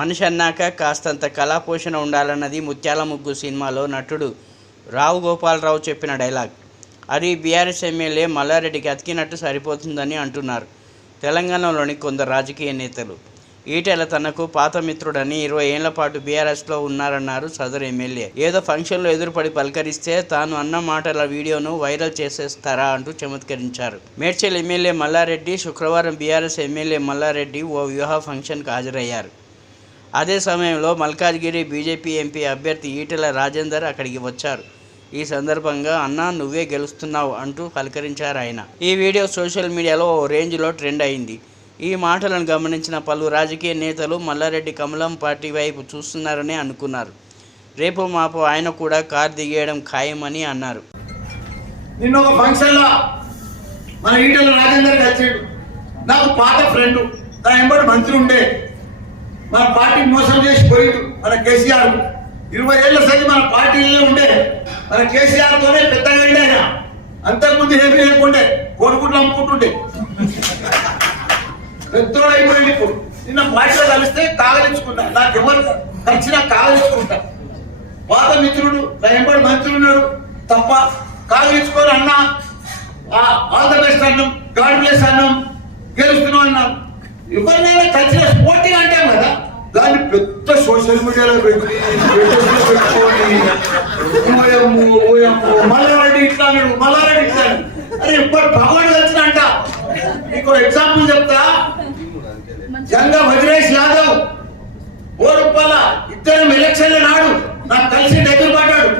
మనిషి అన్నాక కాస్తంత కళాపోషణ ఉండాలన్నది ముత్యాల ముగ్గు సినిమాలో నటుడు రావు గోపాలరావు చెప్పిన డైలాగ్. అది బీఆర్ఎస్ ఎమ్మెల్యే మల్లారెడ్డికి అతికినట్టు సరిపోతుందని అంటున్నారు తెలంగాణలోని కొందరు రాజకీయ నేతలు. ఈటెల తనకు పాత మిత్రుడని 20 ఏళ్ల పాటు బీఆర్ఎస్లో ఉన్నారన్నారు సదరు ఎమ్మెల్యే. ఏదో ఫంక్షన్లో ఎదురుపడి పలకరిస్తే తాను అన్న మాటల వీడియోను వైరల్ చేసేస్తారా అంటూ చమత్కరించారు. మేడ్చల్ ఎమ్మెల్యే మల్లారెడ్డి శుక్రవారం బీఆర్ఎస్ ఎమ్మెల్యే మల్లారెడ్డి ఓ వివాహ ఫంక్షన్కు హాజరయ్యారు. అదే సమయంలో మల్కాజ్గిరి బీజేపీ ఎంపీ అభ్యర్థి ఈటెల రాజేందర్ అక్కడికి వచ్చారు. ఈ సందర్భంగా అన్నా నువ్వే గెలుస్తున్నావు అంటూ పలకరించారు ఆయన. ఈ వీడియో సోషల్ మీడియాలో ఓ రేంజ్లో ట్రెండ్ అయింది. ఈ మాటలను గమనించిన పలు రాజకీయ నేతలు మల్లారెడ్డి కమలం పార్టీ వైపు చూస్తున్నారని అనుకున్నారు. రేపు మాపు ఆయన కూడా కారు దిగేయడం ఖాయమని అన్నారు. నిన్న ఒక ఫంక్షన్లో మన ఈటెల రాజేందర్ కలిసాడు. నాకు పాత ఫ్రెండ్, నా ఎంబడి మంత్రి ఉండే, మన పార్టీ మోసం చేసి పోయిండు మన కేసీఆర్. 20 ఏళ్ల సరి మన పార్టీలో ఉండే, మన కేసీఆర్ తోనే పెద్దగా ఆయన. అంతకుముందు ఏమి లేకుండే, కోడిగుడ్లు అమ్ముకుంటుండే, పెద్దోడు అయిపోయింది. ఇప్పుడు నిన్న పార్టీలో కలిస్తే కాగలించుకుంటా, నాకు ఎవరు కలిసినా కాగలించుకుంటా. పాత మిత్రుడు, నా ఎంబడి మంత్రి ఉన్నాడు తప్ప కాగలించుకొని అన్నా ఆల్ ద బెస్ట్ అన్నాం, గాడ్ బ్లెస్ అన్నాం, గెలుస్తున్నాం అన్నాం. ఎవరినైనా కలిసిన పోటీ అంటాం కదా, దాన్ని పెద్ద సోషల్ మీడియాలో పెట్టుకొని మల్లారెడ్డి ఇట్లా అన్నాడు, మల్లారెడ్డి ఇట్లా. అరే ఇప్పుడు భగవాన్ వచ్చినంట. మీకు ఎగ్జాంపుల్ చెప్తా. జంగా వజ్రేష్ యాదవ్ ఓరుప్పల ఇద్దరం ఎలక్షన్ల నాడు నాకు కలిసి దగ్గర పడ్డాడు.